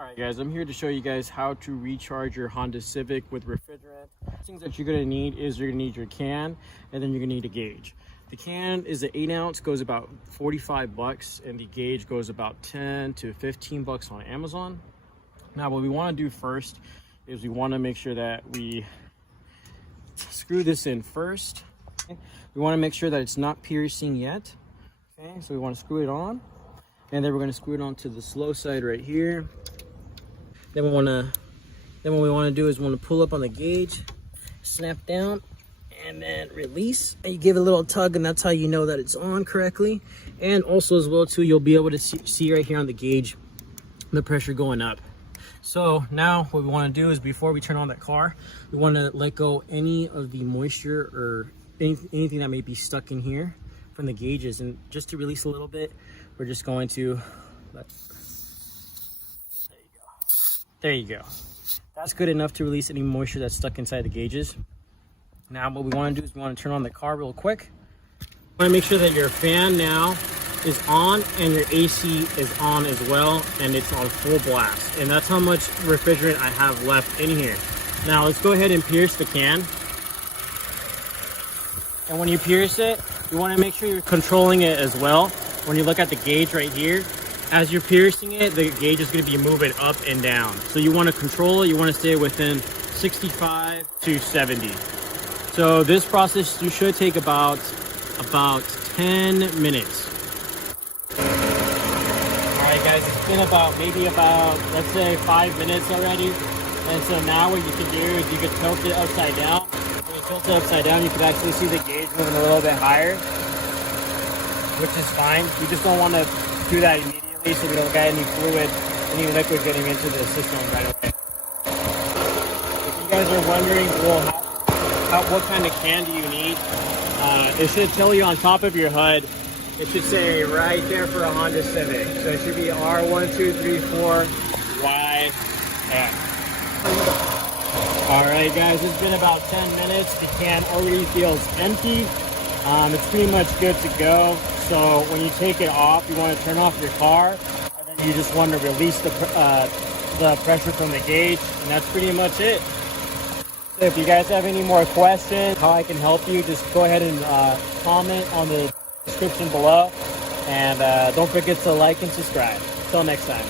Alright guys, I'm here to show you guys how to recharge your Honda Civic with refrigerant. Things that you're going to need is you're going to need your can, and then you're going to need a gauge. The can is an 8 ounce, goes about 45 bucks, and the gauge goes about 10 to 15 bucks on Amazon. Now what we want to do first is we want to make sure that we screw this in first. We want to make sure that it's not piercing yet. Okay, so we want to screw it on, and then we're going to screw it onto the slow side right here. Then what we want to do is we want to pull up on the gauge, snap down, and then release. And you give it a little tug, and that's how you know that it's on correctly. And also as well too, you'll be able to see right here on the gauge the pressure going up. So now what we want to do is, before we turn on that car, we want to let go any of the moisture or anything that may be stuck in here from the gauges. And just to release a little bit, we're just going to there you go. That's good enough to release any moisture that's stuck inside the gauges. Now what we want to do is we want to turn on the car real quick. You want to make sure that your fan now is on and your AC is on as well, and it's on full blast. And that's how much refrigerant I have left in here. Now let's go ahead and pierce the can. And when you pierce it, you want to make sure you're controlling it as well. When you look at the gauge right here, as you're piercing it, the gauge is going to be moving up and down. So you want to control it. You want to stay within 65 to 70. So this process, you should take about 10 minutes. All right, guys, it's been maybe about, let's say 5 minutes already. And so now what you can do is you can tilt it upside down. When you tilt it upside down, you can actually see the gauge moving a little bit higher, which is fine. You just don't want to do that immediately, so we don't get any fluid, any liquid getting into the system right away. If you guys are wondering, well, what kind of can do you need? It should tell you on top of your HUD. It should say right there for a Honda Civic. So it should be R1234YF. Alright guys, it's been about 10 minutes. The can already feels empty. It's pretty much good to go. So when you take it off, you want to turn off your car, and then you just want to release the pressure from the gauge, and that's pretty much it. So if you guys have any more questions, how I can help you, just go ahead and comment on the description below, and don't forget to like and subscribe. Until next time.